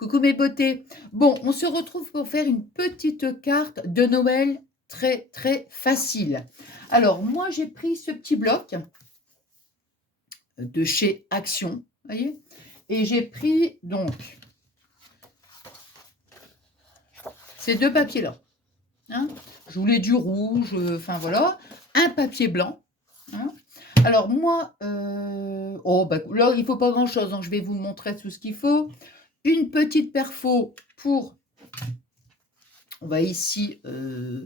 Coucou mes beautés. Bon, on se retrouve pour faire une petite carte de Noël très, très facile. Alors, moi, j'ai pris ce petit bloc de chez Action, voyez, et j'ai pris donc ces deux papiers-là. Hein. Je voulais du rouge, enfin voilà, un papier blanc. Hein. Alors moi, oh, bah, là, il ne faut pas grand-chose, hein, je vais vous montrer tout ce qu'il faut. Une petite perfo pour... On va ici,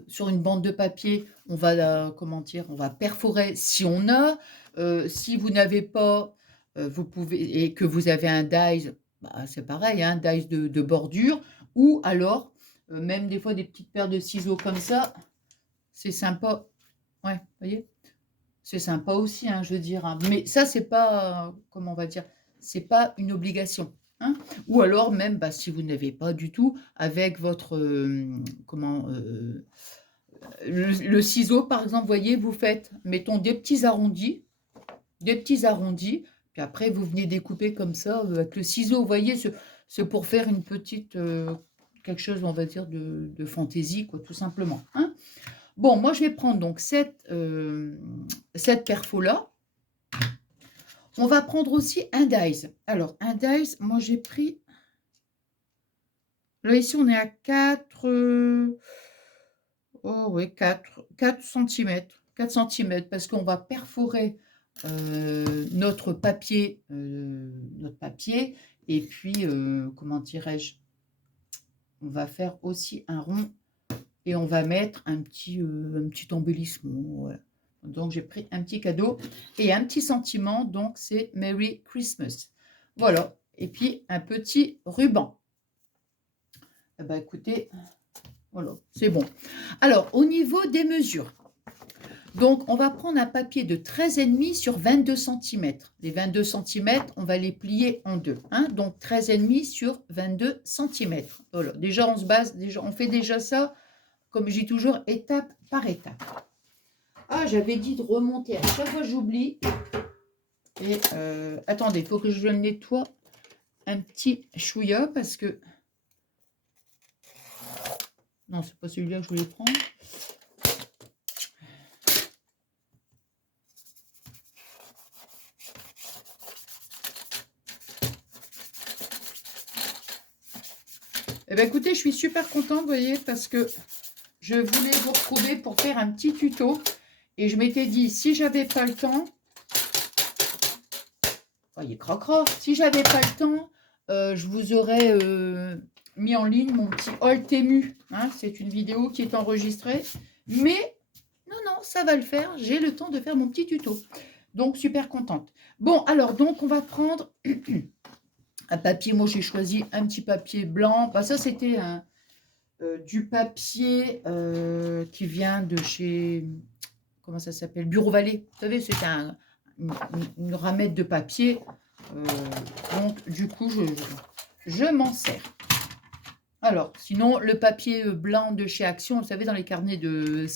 sur une bande de papier, on va, comment dire? On va perforer si on a. Si vous n'avez pas, vous pouvez et que vous avez un dies, bah, c'est pareil, hein, dies de bordure ou alors, même des fois des petites paires de ciseaux comme ça, c'est sympa. Ouais, vous voyez? C'est sympa aussi, hein, je veux dire, hein, mais ça, c'est pas, comment on va dire? C'est pas une obligation, hein. Ou alors même, bah, si vous n'avez pas du tout, avec votre, comment, le ciseau, par exemple, voyez, vous faites, mettons des petits arrondis, puis après vous venez découper comme ça, avec le ciseau, vous voyez? C'est pour faire une petite, quelque chose, on va dire, de fantaisie, quoi, tout simplement, hein. Bon, moi, je vais prendre donc cette perfo-là. On va prendre aussi un dies. Alors, un dies, moi, j'ai pris... Là, ici, on est à 4... oh, oui, 4 cm. 4 cm, parce qu'on va perforer notre papier, et puis, comment dirais-je, on va faire aussi un rond et on va mettre un petit embellissement. Voilà. Donc, j'ai pris un petit cadeau et un petit sentiment. Donc, c'est Merry Christmas. Voilà. Et puis, un petit ruban. Eh ben, écoutez, voilà, c'est bon. Alors, au niveau des mesures, donc, on va prendre un papier de 13,5 sur 22 cm. Les 22 cm, on va les plier en deux. Hein, donc, 13,5 sur 22 cm. Voilà. Déjà, on se base, on fait déjà ça, comme je dis toujours, étape par étape. Ah, j'avais dit de remonter. À chaque fois, j'oublie. Et attendez, il faut que je le nettoie un petit chouïa parce que... Non, c'est pas celui-là que je voulais prendre. Eh bien, écoutez, je suis super contente, vous voyez, parce que je voulais vous retrouver pour faire un petit tuto. Et je m'étais dit, si j'avais pas le temps... Voyez, croc-croc. Si j'avais pas le temps, je vous aurais mis en ligne mon petit haul Temu. Hein, c'est une vidéo qui est enregistrée. Mais non, non, ça va le faire. J'ai le temps de faire mon petit tuto. Donc, super contente. Bon, alors, donc, on va prendre un papier. Moi, j'ai choisi un petit papier blanc. Bah, ça, c'était du papier qui vient de chez... Comment ça s'appelle? Bureau Vallée. Vous savez, c'est une ramette de papier. Donc, du coup, je m'en sers. Alors, sinon, le papier blanc de chez Action, vous savez, dans les carnets de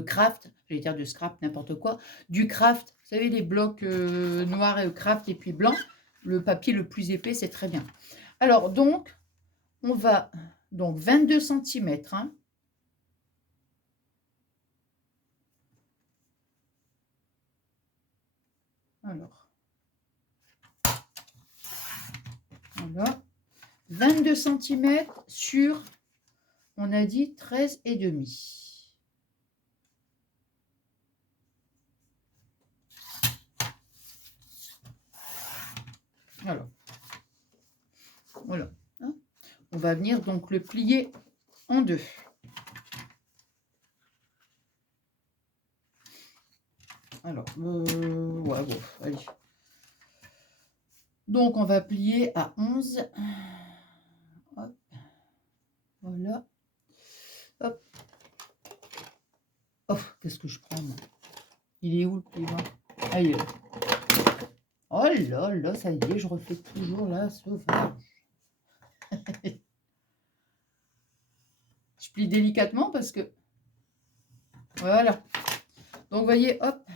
craft, j'allais dire de scrap, n'importe quoi, du craft, vous savez, les blocs noirs et craft et puis blanc, le papier le plus épais, c'est très bien. Alors, donc, on va, donc, 22 cm, hein. Alors, voilà. 22 cm sur, on a dit 13,5. Alors, voilà. Hein. On va venir donc le plier en deux. Alors, ouais, bon, allez. Donc, on va plier à 11. Hop. Voilà. Hop. Oh, qu'est-ce que je prends, moi? Il est où le pliant? Ah, il est là. Oh là là, ça y est, je refais toujours la sauvage. Je plie délicatement parce que... Voilà. Donc, vous voyez, hop,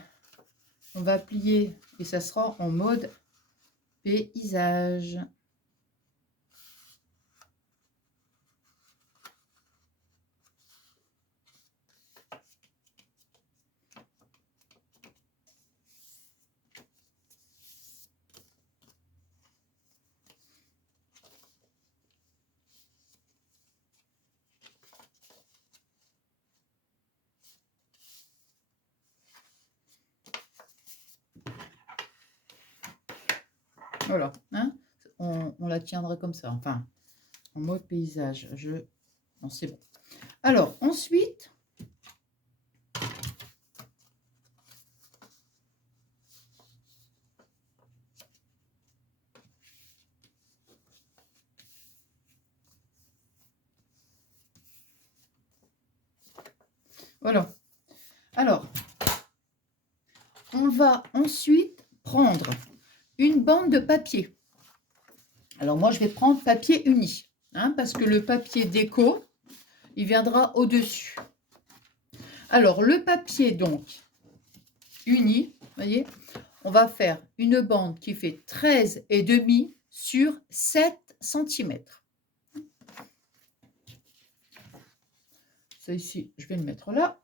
on va plier et ça sera en mode paysage. Voilà. Hein, on la tiendrait comme ça. Enfin, en mode paysage. Non, c'est bon. Alors, ensuite... Voilà. Alors, on va ensuite prendre une bande de papier. Alors, moi, je vais prendre papier uni, hein, parce que le papier déco, il viendra au-dessus. Alors, le papier, donc, uni, vous voyez, on va faire une bande qui fait 13,5 sur 7 cm. Ça ici, je vais le mettre là.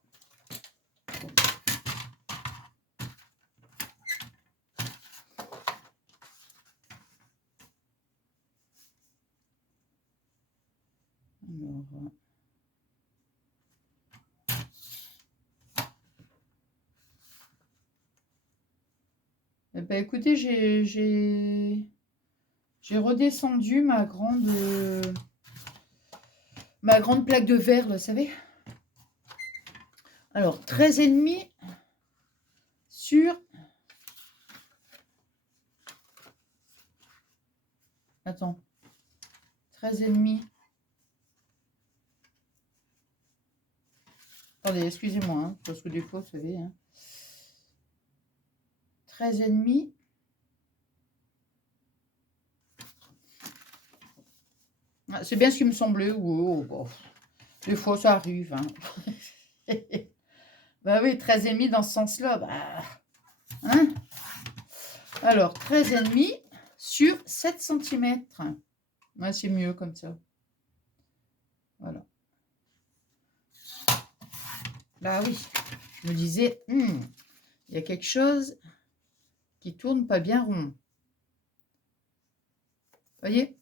Alors, eh ben, écoutez, j'ai redescendu ma grande plaque de verre, là, vous savez. Alors, 13,5 sur... Attends. 13,5. Attendez, excusez-moi, hein, parce que des fois, vous savez... Hein. 13,5. Ah, c'est bien ce qui me semblait. Oh, bon. Des fois, ça arrive. Hein. Bah oui, 13,5 dans ce sens-là. Bah, hein. Alors, 13,5 sur 7 cm. Ouais, c'est mieux comme ça. Voilà. Bah oui, je me disais, il y a quelque chose qui tourne pas bien rond. Voyez?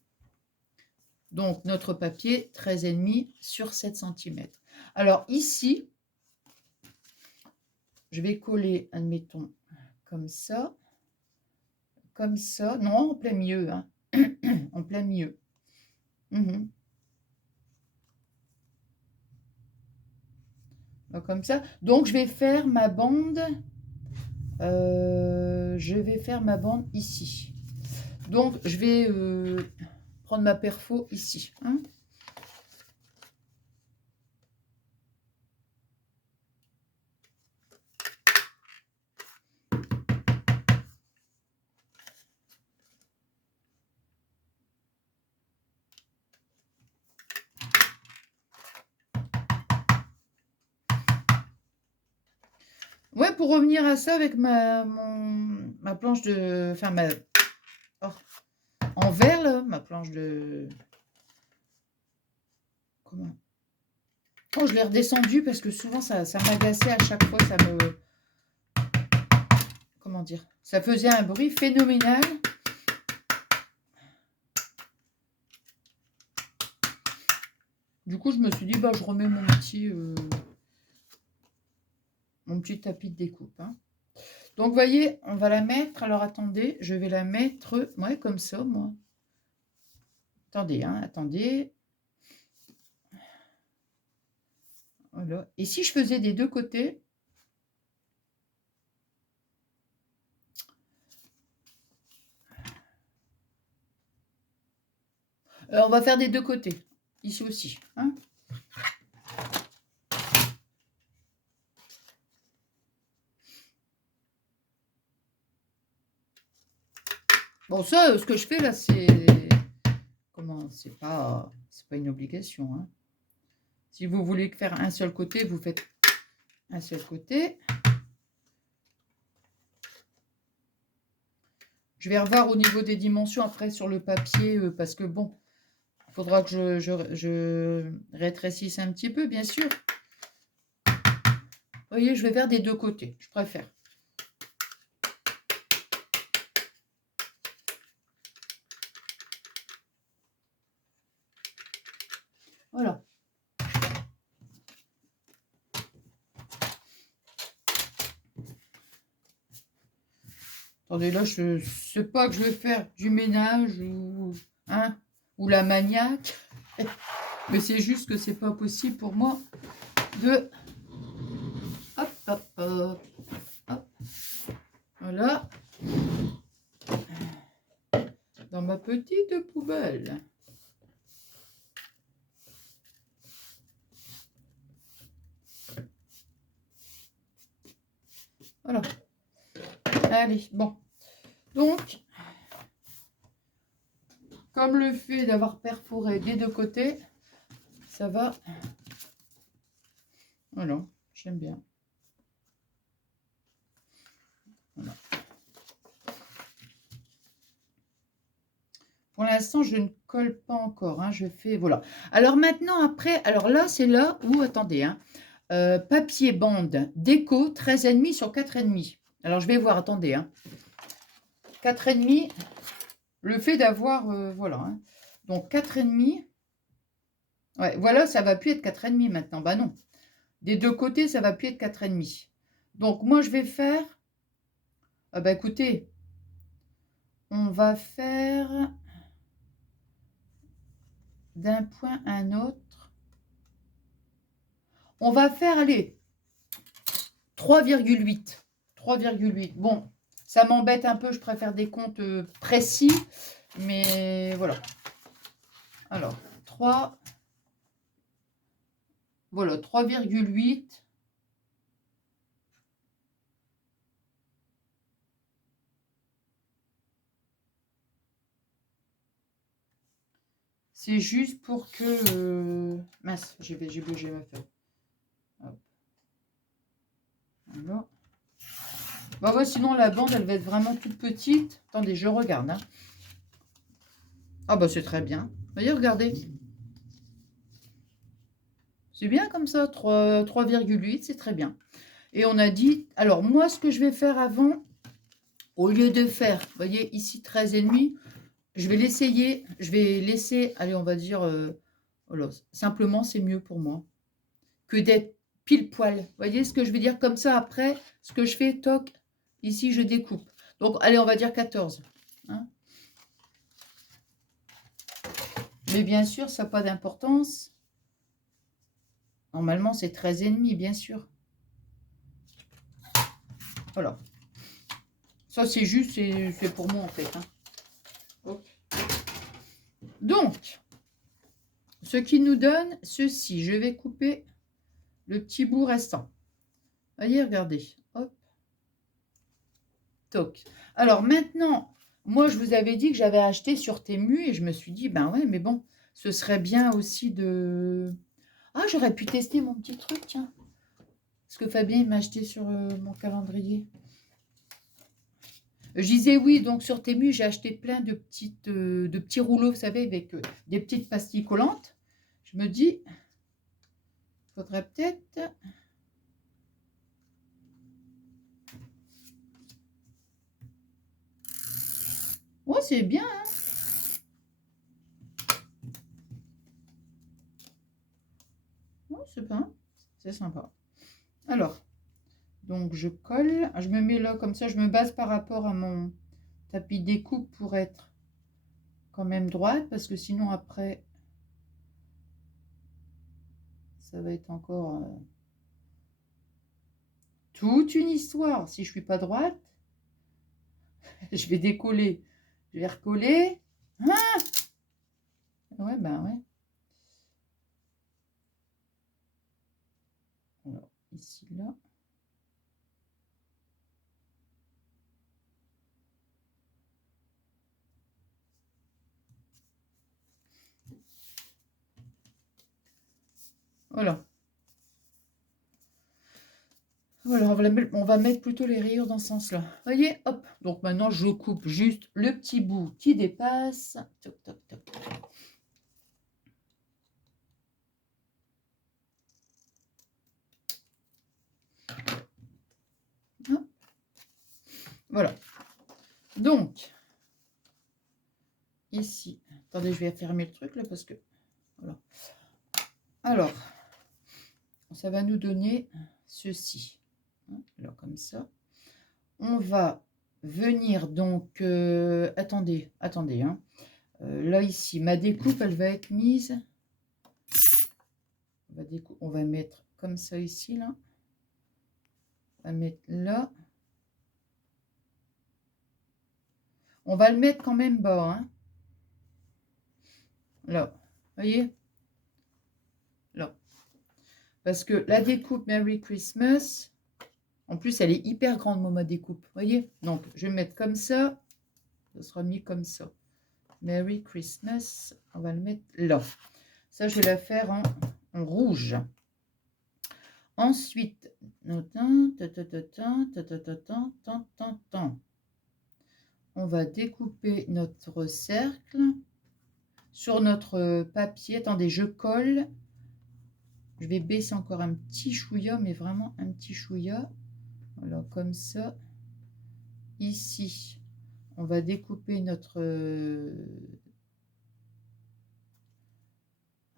Donc, notre papier, 13,5 sur 7 cm. Alors, ici, je vais coller, admettons, comme ça. Comme ça. Non, en plein milieu. Hein. En plein milieu. Comme ça. Donc, je vais faire ma bande. Ici. Donc, je vais prendre ma perfo ici. Hein. Ouais, pour revenir à ça avec ma planche de... Enfin, en verre, là, ma planche de... Comment? Oh, je l'ai redescendue parce que souvent, ça m'agaçait à chaque fois. Ça me... Comment dire? Ça faisait un bruit phénoménal. Du coup, je me suis dit, bah, je remets mon petit tapis de découpe. Hein. Donc, vous voyez, on va la mettre. Alors, attendez, je vais la mettre, ouais, comme ça, moi. Attendez, hein, attendez. Voilà. Et si je faisais des deux côtés? On va faire des deux côtés. Ici aussi. Hein. Bon, ça, ce que je fais là, c'est... Comment? C'est pas une obligation. Hein. Si vous voulez faire un seul côté, vous faites un seul côté. Je vais revoir au niveau des dimensions après sur le papier, parce que bon, il faudra que je rétrécisse un petit peu, bien sûr. Vous voyez, je vais faire des deux côtés, je préfère. Voilà. Attendez, là, je sais pas que je vais faire du ménage hein, ou la maniaque. Mais c'est juste que c'est pas possible pour moi de... Hop, hop, hop, hop. Voilà. Dans ma petite poubelle. Voilà. Allez, bon. Donc, comme le fait d'avoir perforé des deux côtés, ça va. Voilà, j'aime bien. Voilà. Pour l'instant, je ne colle pas encore. Hein, je fais, voilà. Alors maintenant, après, alors là, c'est là où, attendez, hein, papier bande déco 13,5 sur 4,5. Alors, je vais voir, attendez. Hein, 4,5, le fait d'avoir, voilà. Hein, donc, 4,5. Ouais, voilà, ça va plus être 4,5 maintenant. Bah non. Des deux côtés, ça va plus être 4,5. Donc, moi, je vais faire... Ah bah écoutez, on va faire d'un point à un autre. On va faire, allez, 3,8. 3,8. Bon, ça m'embête un peu, je préfère des comptes précis, mais voilà. Alors, 3, voilà, 3,8. C'est juste pour que... mince, j'ai bougé ma feuille. Hop. Voilà. Bah ouais, sinon la bande, elle va être vraiment toute petite. Attendez, je regarde. Hein. Ah bah c'est très bien. Voyez, regardez. C'est bien comme ça, 3,8, c'est très bien. Et on a dit, alors moi, ce que je vais faire avant, au lieu de faire, vous voyez, ici 13,5, je vais l'essayer, je vais laisser, allez, on va dire, voilà, simplement, c'est mieux pour moi que d'être pile poil. Vous voyez ce que je veux dire? Comme ça, après, ce que je fais, toc, ici, je découpe. Donc, allez, on va dire 14. Hein. Mais bien sûr, ça n'a pas d'importance. Normalement, c'est 13,5, bien sûr. Voilà. Ça, c'est juste, c'est pour moi, en fait. Hein. Okay. Donc, ce qui nous donne ceci. Je vais couper le petit bout restant. Voyez, regardez. Hop. Toc. Alors, maintenant, moi, je vous avais dit que j'avais acheté sur Temu et je me suis dit, ben ouais, mais bon, ce serait bien aussi de... Ah, j'aurais pu tester mon petit truc, tiens. Parce que Fabien m'a acheté sur mon calendrier. Je disais oui, donc sur Temu, j'ai acheté plein de petits rouleaux, vous savez, avec des petites pastilles collantes. Je me dis, il faudrait peut-être... Oh, c'est bien, hein. Oh, c'est bien, c'est sympa. Alors, donc je colle, je me mets là, comme ça, je me base par rapport à mon tapis découpe pour être quand même droite, parce que sinon après, ça va être encore toute une histoire. Si je suis pas droite, je vais décoller, je vais recoller. Ah ouais, ben ouais. Alors, ici, là. Voilà. Voilà, on va mettre plutôt les rayures dans ce sens-là. Voyez, hop. Donc maintenant, je coupe juste le petit bout qui dépasse. Toc, toc, toc. Hop. Voilà. Donc, ici. Attendez, je vais fermer le truc là parce que... Voilà. Alors, ça va nous donner ceci. Alors, comme ça. On va venir donc... attendez, hein. Là, ici, ma découpe, elle va être mise... On va mettre comme ça ici, là. On va mettre là. On va le mettre quand même bas, hein. Là, voyez? Là. Parce que la découpe Merry Christmas, en plus, elle est hyper grande, ma découpe, voyez? Donc, je vais mettre comme ça. Ça sera mis comme ça. Merry Christmas, on va le mettre là. Ça, je vais la faire en rouge. Ensuite, on va découper notre cercle sur notre papier. Attendez, je colle. Je vais baisser encore un petit chouïa, mais vraiment un petit chouïa. Voilà, comme ça. Ici, on va découper notre...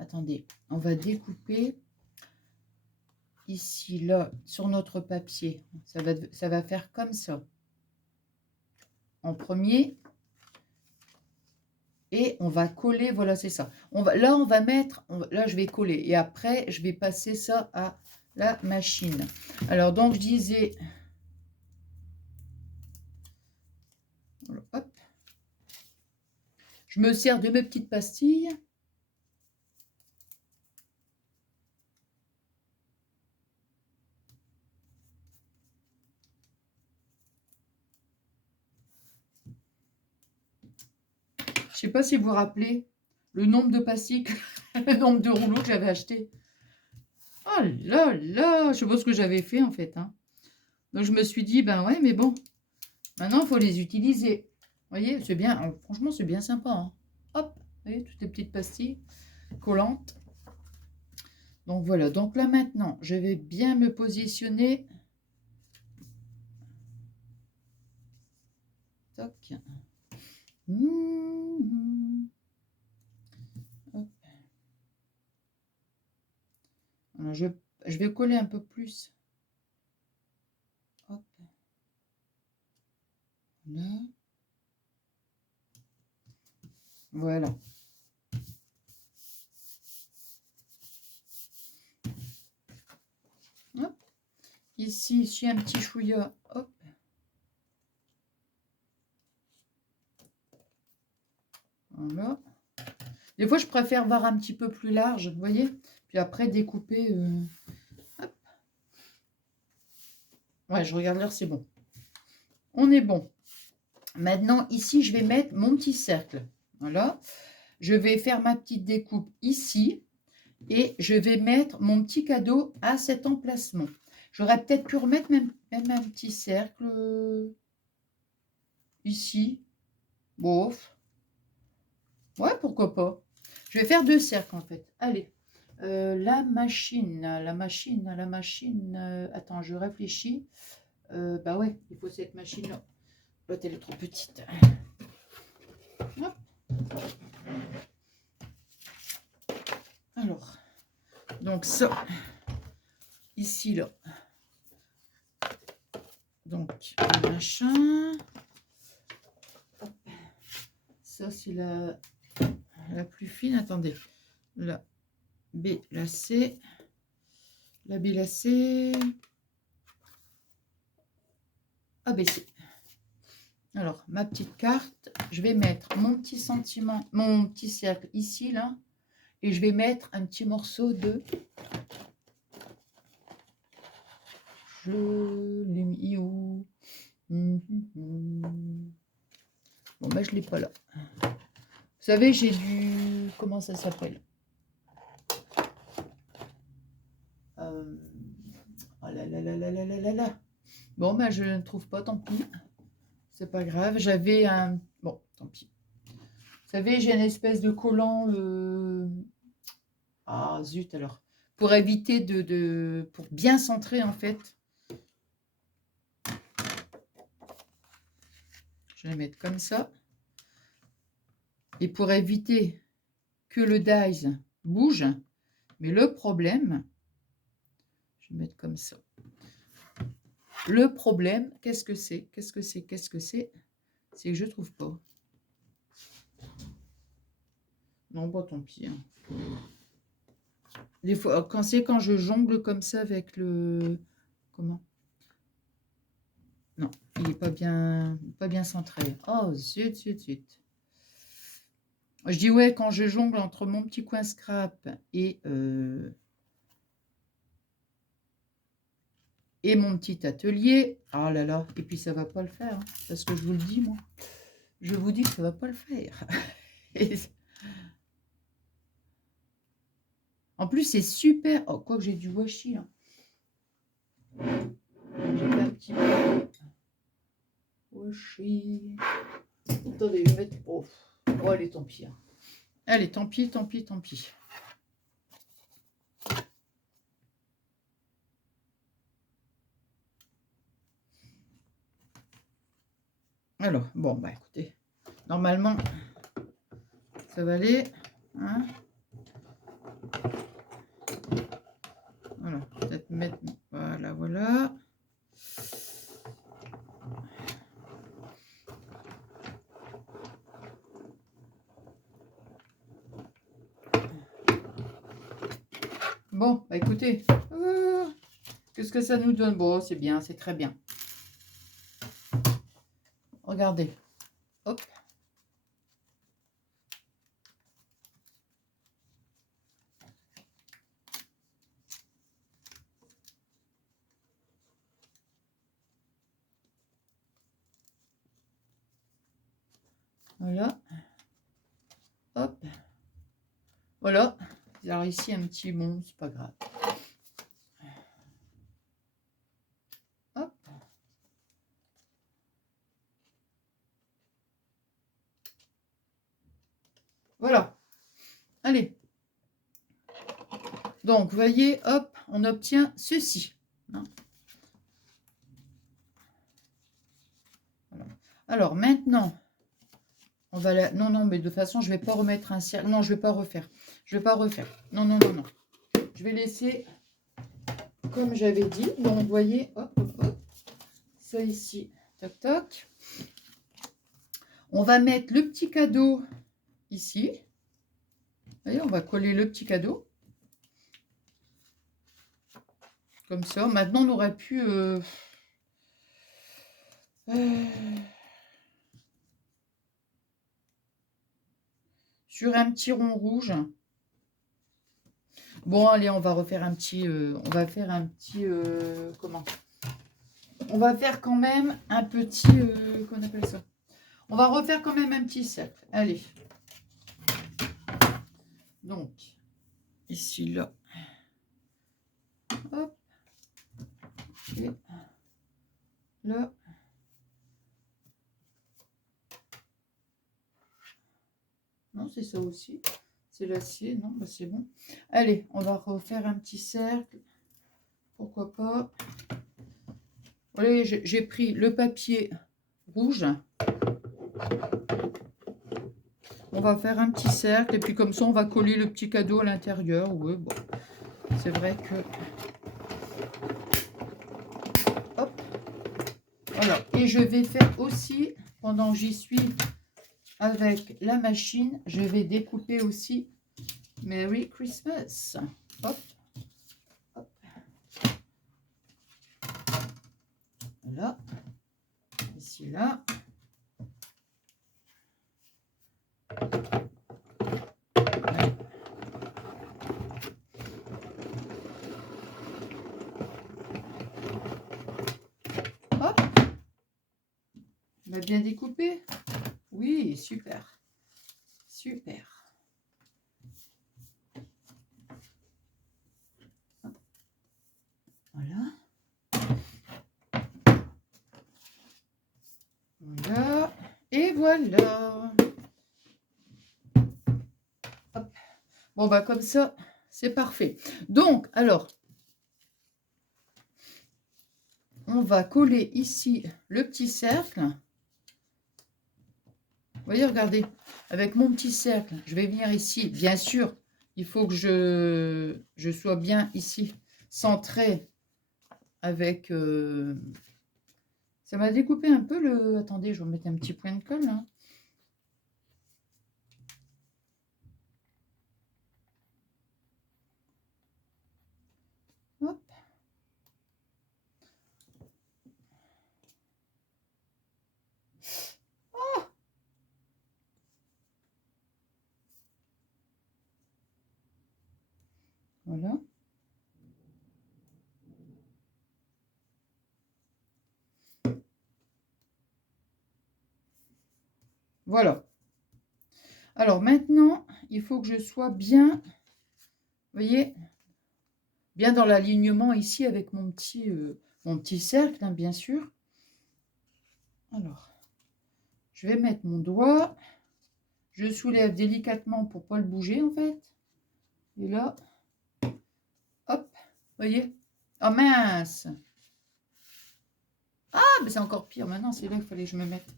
Attendez, on va découper ici, là, sur notre papier. Ça va faire comme ça. En premier. Et on va coller, voilà, c'est ça. Là, on va mettre... là, je vais coller. Et après, je vais passer ça à la machine. Alors, donc, je disais... Hop. Je me sers de mes petites pastilles. Je sais pas si vous vous rappelez le nombre de pastilles, le nombre de rouleaux que j'avais acheté. Oh là là, je sais pas ce que j'avais fait en fait. Hein. Donc je me suis dit, ben ouais, mais bon, maintenant il faut les utiliser. Vous voyez, c'est bien, franchement c'est bien sympa. Hein. Hop, vous voyez, toutes les petites pastilles collantes. Donc voilà, donc là maintenant, je vais bien me positionner. Toc. Hop. Alors, je vais coller un peu plus. Hop. Là. Voilà. Hop. Ici, j'ai un petit chouïa. Hop. Voilà. Des fois, je préfère voir un petit peu plus large, vous voyez. Puis après, découper. Hop. Ouais, je regarde l'heure, c'est bon. On est bon. Maintenant, ici, je vais mettre mon petit cercle. Voilà. Je vais faire ma petite découpe ici. Et je vais mettre mon petit cadeau à cet emplacement. J'aurais peut-être pu remettre même un petit cercle ici. Bof. Ouais, pourquoi pas. Je vais faire 2 cercles en fait. Allez. La machine. Attends, je réfléchis. Bah ouais, il faut cette machine-là. L'autre, elle est trop petite. Hop. Alors, donc ça, ici, là. Donc, le machin. Hop. Ça, c'est la plus fine. Attendez. La B, la C. La B, la C. ABC. Alors, ma petite carte, je vais mettre mon petit sentiment, mon petit cercle ici, là, et je vais mettre un petit morceau de... Je l'ai mis où? Bon, ben, je ne l'ai pas là. Vous savez, j'ai du... Comment ça s'appelle? Oh là là là là là là là là. Bon, ben, je ne trouve pas, tant pis. C'est pas grave. J'avais un... Bon, tant pis. Vous savez, j'ai une espèce de collant. Ah, zut, alors. Pour éviter pour bien centrer, en fait. Je vais mettre comme ça. Et pour éviter que le dies bouge. Mais le problème, je vais mettre comme ça. Le problème, qu'est-ce que c'est? Qu'est-ce que c'est? Qu'est-ce que c'est? C'est que je trouve pas. Non, bon, tant pis. Hein. Des fois, quand je jongle comme ça avec le... Comment? Non, il n'est pas bien centré. Oh, zut, zut, zut. Je dis ouais, quand je jongle entre mon petit coin scrap et mon petit atelier. Ah là là, et puis ça va pas le faire, hein, parce que je vous le dis, moi. Je vous dis que ça va pas le faire. En plus, c'est super. Oh, quoi que j'ai du washi, là. J'ai fait un petit peu. Washi. Attendez, je vais mettre... Oh, oh allez, tant pis. Hein. Allez, tant pis, tant pis, tant pis. Alors, bon, bah écoutez, normalement, ça va aller. Hein, voilà, peut-être mettre... Voilà, voilà. Bon, bah écoutez, qu'est-ce que ça nous donne? Bon, c'est bien, c'est très bien. Regardez. Hop. Voilà. Hop. Voilà. Alors ici, un petit bon, c'est pas grave. Hop. Voilà. Allez. Donc, vous voyez, hop, on obtient ceci. Voilà. Alors, maintenant, on va la... Non, non, mais de toute façon, je ne vais pas remettre un cercle. Non, je ne vais pas refaire. Je ne vais pas refaire. Non, non, non, non. Je vais laisser comme j'avais dit. Donc, vous voyez, hop, hop, hop. Ça ici, toc, toc. On va mettre le petit cadeau ici. Vous voyez, on va coller le petit cadeau. Comme ça. Maintenant, on aurait pu... sur un petit rond rouge. Bon, allez, on va refaire un petit... on va faire un petit... comment? On va faire quand même un petit... qu'on appelle ça? On va refaire quand même un petit cercle. Allez. Donc, ici, là. Hop. Et là. Non, c'est ça aussi. C'est l'acier. Non, bah c'est bon. Allez, on va refaire un petit cercle. Pourquoi pas. Voyez, j'ai pris le papier rouge. On va faire un petit cercle. Et puis comme ça, on va coller le petit cadeau à l'intérieur. Oui, bon. C'est vrai que... Hop. Voilà. Et je vais faire aussi, pendant que j'y suis avec la machine, je vais découper aussi Merry Christmas. Hop. Hop. Voilà. Ici, là. Hop. On va bien découper. Oui, super. Super. Voilà. Voilà. Et voilà. Hop. Bon, bah comme ça, c'est parfait. Donc, alors, on va coller ici le petit cercle. Vous voyez, regardez, avec mon petit cercle, je vais venir ici. Bien sûr, il faut que je sois bien ici, centré avec Ça m'a découpé un peu le... Attendez, je vais mettre un petit point de colle, là. Hop. Ah, voilà. Voilà. Alors maintenant, il faut que je sois bien, vous voyez, bien dans l'alignement ici avec mon petit cercle, hein, bien sûr. Alors, je vais mettre mon doigt. Je soulève délicatement pour ne pas le bouger, en fait. Et là, hop, vous voyez. Ah mince! Ah, mais c'est encore pire. Maintenant, c'est là qu'il fallait que je me mette.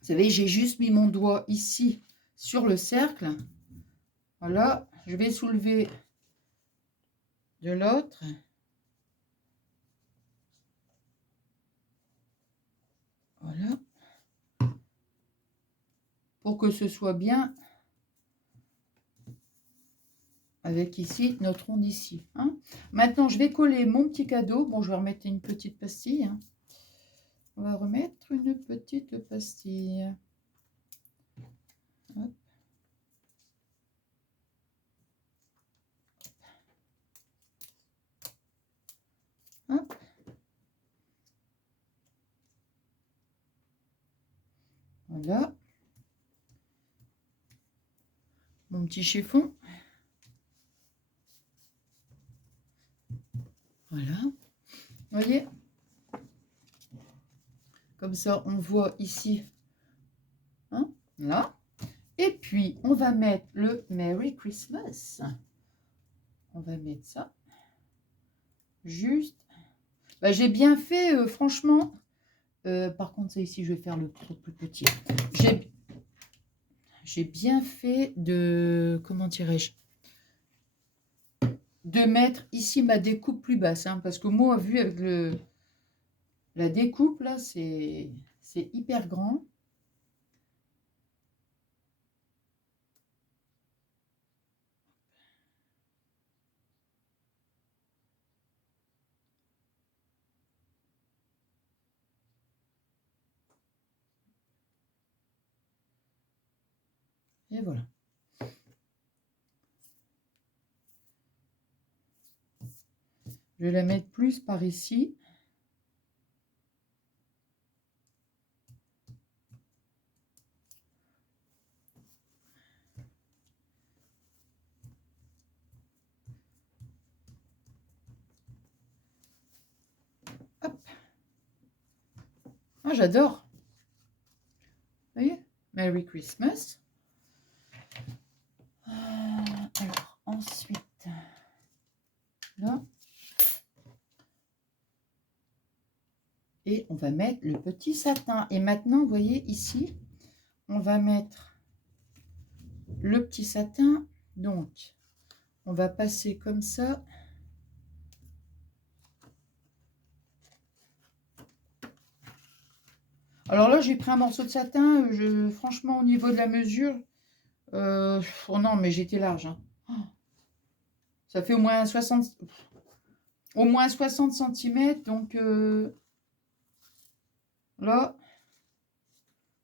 Vous savez, j'ai juste mis mon doigt ici sur le cercle. Voilà, je vais soulever de l'autre. Voilà. Pour que ce soit bien avec ici notre onde ici. Hein. Maintenant, je vais coller mon petit cadeau. Bon, je vais remettre une petite pastille. Hein. On va remettre une petite pastille. Hop. Hop. Voilà. Mon petit chiffon. Voilà. Vous voyez? Comme ça, on voit ici. Hein, là. Et puis, on va mettre le Merry Christmas. On va mettre ça. Juste. Bah, j'ai bien fait, franchement. Par contre, ça ici, je vais faire le plus petit. J'ai bien fait de, comment dirais-je, de mettre ici ma découpe plus basse. Hein, parce que moi, vu avec la découpe, là, c'est hyper grand. Et voilà. Je vais la mettre plus par ici. Hop. Ah, j'adore. Vous voyez? Merry Christmas. Alors, ensuite, là. Et on va mettre le petit satin. Et maintenant, vous voyez ici, on va mettre le petit satin. Donc, on va passer comme ça. Alors là, j'ai pris un morceau de satin. Franchement, au niveau de la mesure, oh non, mais j'étais large. Hein. Ça fait au moins 60 cm. Donc là,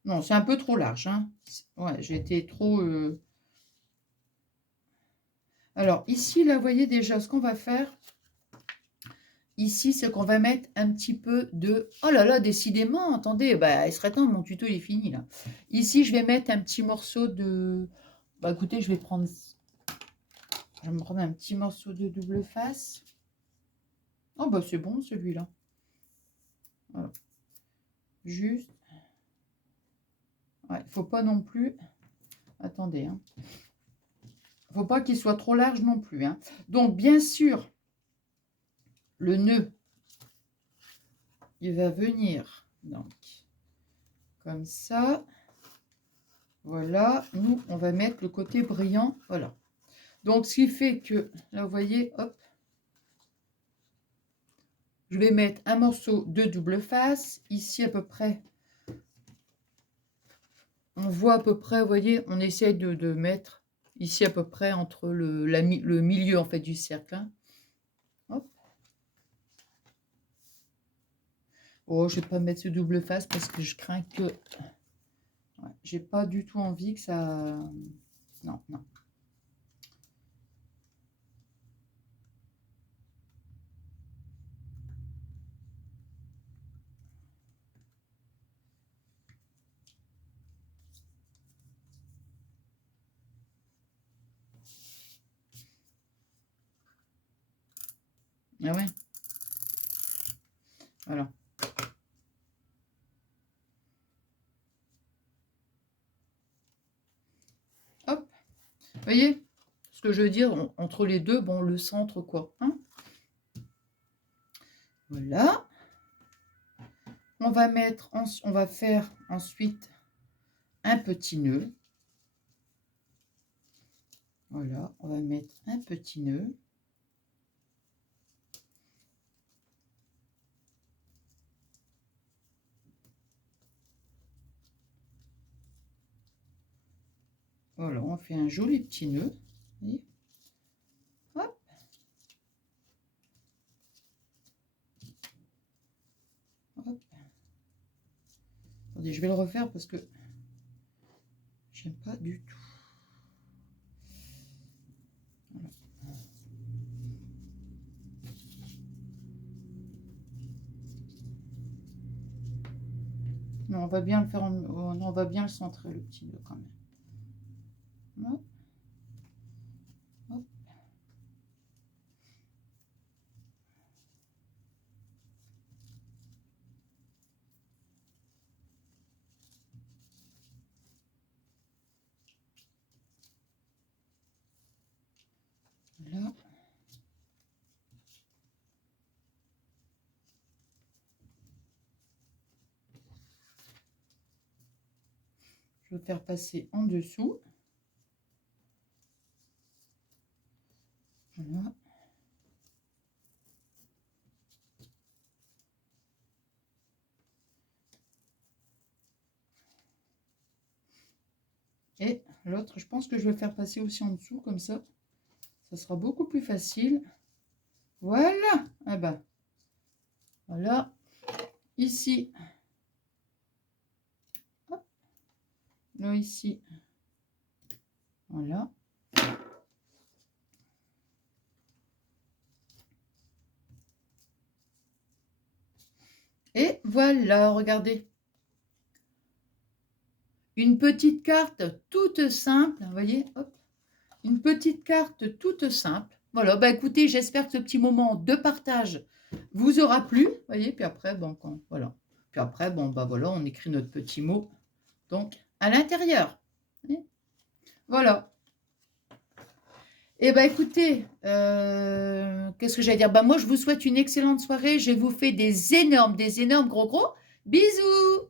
non, c'est un peu trop large. Hein. Ouais, j'ai été trop... Alors ici, là, vous voyez déjà ce qu'on va faire. Ici, c'est qu'on va mettre un petit peu de... Oh là là, décidément, attendez, bah, il serait temps, mon tuto il est fini là. Ici, je vais mettre un petit morceau de... Bah écoutez, je vais me prendre un petit morceau de double face. Oh bah c'est bon celui-là. Voilà. Juste. Ouais, faut pas non plus... Attendez, hein. Faut pas qu'il soit trop large non plus. Hein. Donc, bien sûr, le nœud, il va venir donc comme ça. Voilà, nous, on va mettre le côté brillant. Voilà. Donc, ce qui fait que, là, vous voyez, hop. Je vais mettre un morceau de double face. Ici, à peu près, on voit à peu près, vous voyez, on essaie de mettre ici à peu près entre le milieu, en fait, du cercle. Hein. Hop. Oh, je ne vais pas mettre ce double face parce que je crains que... Ouais, j'ai pas du tout envie que ça... Non, non. Ah ouais. Voilà. Hop. Vous voyez ce que je veux dire, entre les deux, bon, le centre, quoi. Hein, voilà. On va faire ensuite un petit nœud. Voilà, on va mettre un petit nœud. Voilà, on fait un joli petit nœud. Voyez, hop. Hop. Attendez, je vais le refaire parce que j'aime pas du tout. Voilà. Non, on va bien le faire oh, non, on va bien le centrer, le petit nœud quand même. Hop. Hop. Là. Je vais faire passer en dessous. Voilà. Et l'autre, je pense que je vais faire passer aussi en dessous, comme ça. Ça sera beaucoup plus facile. Voilà. Ah ben. Voilà. Ici. Hop. Là, ici. Voilà. Et voilà, regardez. Une petite carte toute simple, vous voyez, hop, une petite carte toute simple. Voilà, bah écoutez, j'espère que ce petit moment de partage vous aura plu, vous voyez, puis après, bon, voilà. Puis après, bon, bah voilà, on écrit notre petit mot, donc, à l'intérieur. Voilà. Et bah écoutez, qu'est-ce que j'allais dire? Bah moi, je vous souhaite une excellente soirée. Je vous fais des énormes gros bisous.